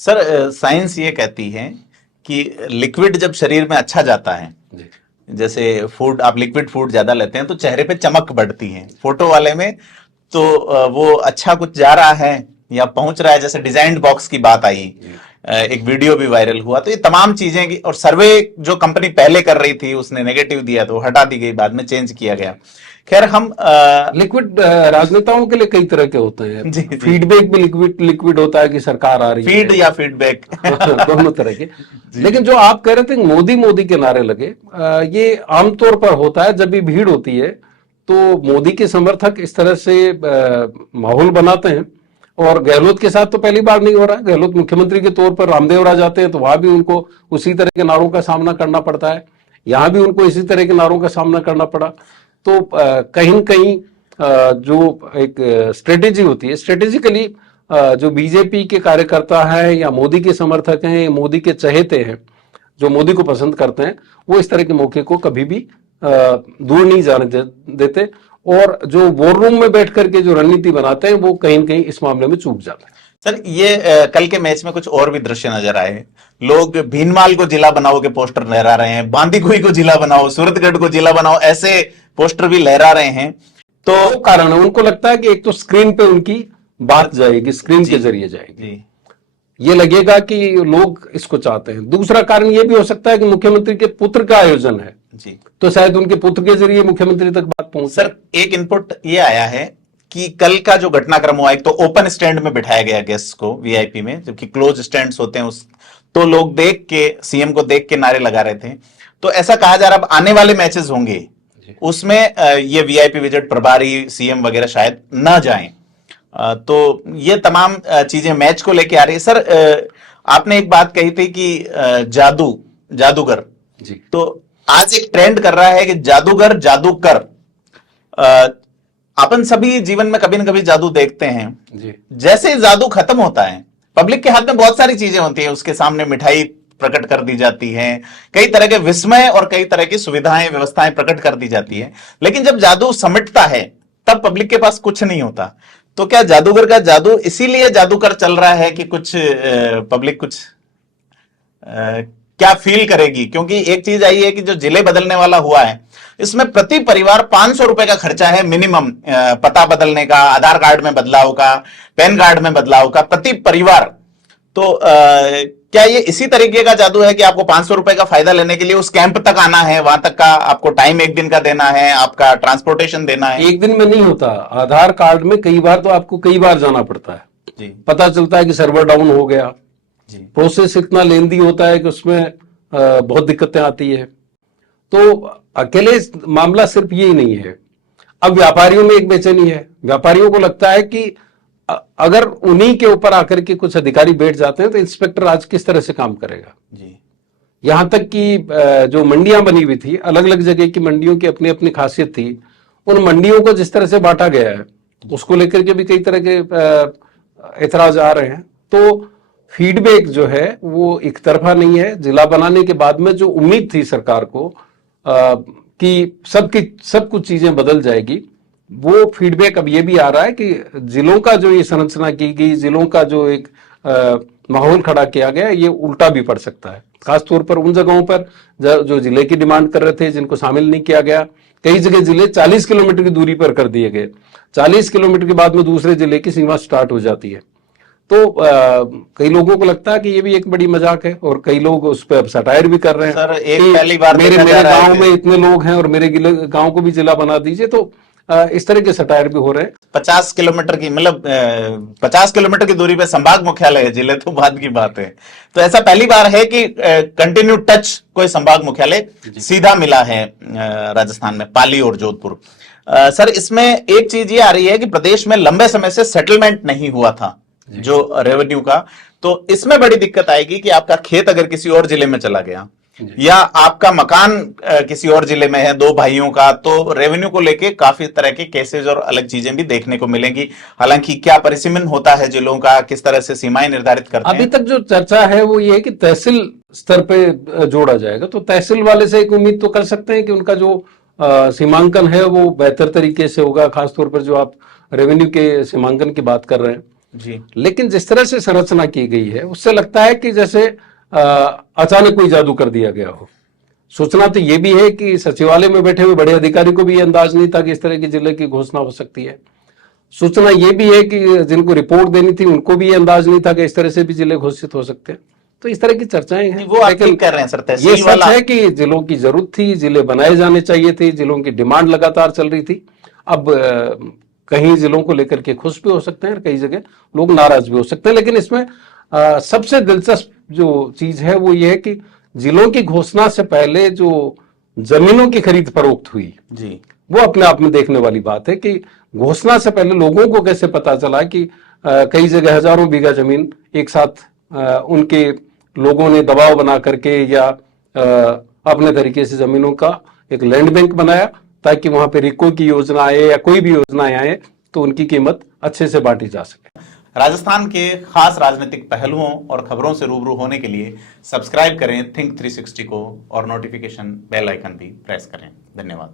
Sir science ये कहती है कि लिक्विड जब शरीर में अच्छा जाता है, जैसे फूड, आप लिक्विड फूड ज्यादा लेते हैं तो चेहरे पे चमक बढ़ती है। फोटो वाले में तो वो अच्छा कुछ जा रहा है या पहुंच रहा है, जैसे डिजाइंड बॉक्स की बात आई, एक वीडियो भी वायरल हुआ। तो ये तमाम चीजें की, और सर्वे जो कंपनी पहले कर रही थी उसने नेगेटिव दिया तो हटा दी गई, बाद में चेंज किया गया। खैर हम लिक्विड राजनेताओं के लिए कई तरह के होते हैं। जी, जी। फीडबैक भी लिक्विड लिक्विड होता है कि सरकार आ रही है, फीड या फीडबैक दोनों तरह के। लेकिन जो आप कह रहे थे मोदी मोदी के नारे लगे, ये आमतौर पर होता है जब भी भीड़ होती है तो मोदी के समर्थक इस तरह से माहौल बनाते हैं। और गहलोत के साथ तो पहली बार नहीं हो रहा है। गहलोत मुख्यमंत्री के तौर पर रामदेव राज आते हैं तो वहां भी उनको उसी तरह के नारों का सामना करना पड़ता है, यहां भी उनको इसी तरह के नारों का सामना करना पड़ा। तो कहीं न कहीं जो एक स्ट्रेटेजी होती है, स्ट्रेटेजिकली जो बीजेपी के कार्यकर्ता हैं या मोदी के समर्थक हैं, मोदी के चहेते हैं, जो मोदी को पसंद करते हैं, वो इस तरह के मौके को कभी भी दूर नहीं जाने देते। और जो वॉर रूम में बैठ करके जो रणनीति बनाते हैं वो कहीं न कहीं इस मामले में चूक जाते हैं। सर ये कल के मैच में कुछ और भी दृश्य नजर आए। लोग भीनमाल को जिला बनाओ के पोस्टर लहरा रहे हैं, बांदीकुई को जिला बनाओ, सूरतगढ़ को जिला बनाओ, ऐसे पोस्टर भी लहरा रहे हैं। तो कारण है, उनको लगता है कि एक तो स्क्रीन पे उनकी बात जाएगी, स्क्रीन के जरिए जाएगी, ये लगेगा कि लोग इसको चाहते हैं। दूसरा कारण ये भी हो सकता है कि मुख्यमंत्री के पुत्र का आयोजन है जी, तो शायद उनके पुत्र के जरिए मुख्यमंत्री तक बात पहुंच। सर एक इनपुट ये आया है कि कल का जो घटनाक्रम हुआ, एक तो ओपन स्टैंड में बिठाया गया गेस्ट को वीआईपी में, जबकि क्लोज स्टैंड होते हैं उस, तो लोग देख के सीएम को देख के नारे लगा रहे थे। तो ऐसा कहा जा रहा अब आने वाले मैचेस होंगे उसमें ये वीआईपी विजिट प्रभारी सीएम वगैरह शायद ना जाएं। तो ये तमाम चीजें मैच को लेके आ रही है। सर आपने एक बात कही थी कि जादूगर जी, तो आज एक ट्रेंड कर रहा है कि जादूगर जादू कर। अपन सभी जीवन में कभी ना कभी जादू देखते हैं जी। जैसे जादू खत्म होता है, पब्लिक के हाथ में बहुत सारी चीजें होती हैं, उसके सामने मिठाई प्रकट कर दी जाती है, कई तरह के विस्मय और कई तरह की सुविधाएं व्यवस्थाएं प्रकट कर दी जाती है, लेकिन जब जादू समिटता है तब पब्लिक के पास कुछ नहीं होता। तो क्या जादूगर का जादू इसीलिए जादूगर चल रहा है कि कुछ पब्लिक कुछ क्या फील करेगी? क्योंकि एक चीज आई है कि जो जिले बदलने वाला हुआ है इसमें प्रति परिवार 500 रुपए का खर्चा है मिनिमम, पता बदलने का, आधार कार्ड में बदलाव का, पैन कार्ड में बदलाव का, प्रति परिवार। तो क्या ये इसी तरीके का जादू है कि आपको 500 रुपए का फायदा लेने के लिए उस कैंप तक आना है, वहां तक का आपको टाइम एक दिन का देना है, आपका ट्रांसपोर्टेशन देना है? एक दिन में नहीं होता, आधार कार्ड में कई बार तो आपको कई बार जाना पड़ता है जी। पता चलता है कि सर्वर डाउन हो गया जी। प्रोसेस इतना लेंदी होता है कि उसमें बहुत दिक्कतें आती है। तो अकेले मामला सिर्फ यही नहीं है। अब व्यापारियों में एक बेचैनी है, व्यापारियों को लगता है कि अगर उन्हीं के ऊपर आकर के कुछ अधिकारी बैठ जाते हैं तो इंस्पेक्टर आज किस तरह से काम करेगा जी। यहां तक कि जो मंडियां बनी हुई थी, अलग अलग जगह की मंडियों की अपनी अपनी खासियत थी, उन मंडियों को जिस तरह से बांटा गया है उसको लेकर के भी कई तरह के एतराज आ रहे हैं। तो फीडबैक जो है वो एक तरफा नहीं है। जिला बनाने के बाद में जो उम्मीद थी सरकार को कि सब कुछ चीजें बदल जाएगी, वो फीडबैक अब ये भी आ रहा है कि जिलों का जो ये संरचना की गई, जिलों का जो एक माहौल खड़ा किया गया, ये उल्टा भी पड़ सकता है। खासतौर पर उन जगहों पर जो जिले की डिमांड कर रहे थे जिनको शामिल नहीं किया गया। कई जगह जिले 40 किलोमीटर की दूरी पर कर दिए गए। 40 किलोमीटर के बाद में दूसरे जिले की सीमा स्टार्ट हो जाती है। तो कई लोगों को लगता है कि ये भी एक बड़ी मजाक है और कई लोग उस पर सटायर भी कर रहे हैं। सर एक पहली बार मेरे गांव में इतने लोग हैं और मेरे गांव को भी जिला बना दीजिए। तो इस तरह के सटायर भी हो रहे हैं। 50 किलोमीटर की, मतलब 50 किलोमीटर की दूरी पे संभाग मुख्यालय है, जिले तो बाद की बात है। तो ऐसा पहली बार है कि कंटिन्यू टच कोई संभाग मुख्यालय सीधा मिला है राजस्थान में, पाली और जोधपुर। सर इसमें एक चीज ये आ रही है कि प्रदेश में लंबे समय से सेटलमेंट नहीं हुआ था जो रेवेन्यू का, तो इसमें बड़ी दिक्कत आएगी कि आपका खेत अगर किसी और जिले में चला गया या आपका मकान किसी और जिले में है, दो भाइयों का, तो रेवेन्यू को लेके काफी तरह के केसेस और अलग चीजें भी देखने को मिलेंगी। हालांकि क्या परिसीमन होता है जिलों का, किस तरह से सीमाएं निर्धारित करते हैं? अभी तक जो चर्चा है वो ये है कि तहसील स्तर पे जोड़ा जाएगा। तो तहसील वाले से एक उम्मीद तो कर सकते हैं कि उनका जो सीमांकन है वो बेहतर तरीके से होगा, खासतौर पर जो आप रेवेन्यू के सीमांकन की बात कर रहे हैं। जी। लेकिन जिस तरह से संरचना की गई है उससे लगता है कि जैसे अचानक कोई जादू कर दिया गया हो। सूचना तो ये भी है कि सचिवालय में बैठे हुए बड़े अधिकारी को भी ये अंदाज नहीं था कि इस तरह की जिले की घोषणा हो सकती है। सूचना ये भी है कि जिनको रिपोर्ट देनी थी उनको भी ये अंदाज नहीं था कि इस तरह से भी जिले घोषित हो सकते हैं। तो इस तरह की चर्चाएं हैं। वो आप ठीक कह रहे हैं सर, ये तहसील सच वाला है कि जिलों की जरूरत थी, जिले बनाए जाने चाहिए थे, जिलों की डिमांड लगातार चल रही थी। अब कहीं जिलों को लेकर के खुश भी हो सकते हैं और कई जगह लोग नाराज भी हो सकते हैं। लेकिन इसमें सबसे दिलचस्प जो चीज है वो ये है कि जिलों की घोषणा से पहले जो जमीनों की खरीद फरोख्त हुई जी, वो अपने आप में देखने वाली बात है कि घोषणा से पहले लोगों को कैसे पता चला कि कई जगह हजारों बीघा जमीन एक साथ उनके लोगों ने दबाव बना करके या अपने तरीके से जमीनों का एक लैंड बैंक बनाया ताकि वहां पे रिको की योजना आए या कोई भी योजनाएं आए तो उनकी कीमत अच्छे से बांटी जा सके। राजस्थान के खास राजनीतिक पहलुओं और खबरों से रूबरू होने के लिए सब्सक्राइब करें थिंक 360 को और नोटिफिकेशन बेल आइकन भी प्रेस करें। धन्यवाद।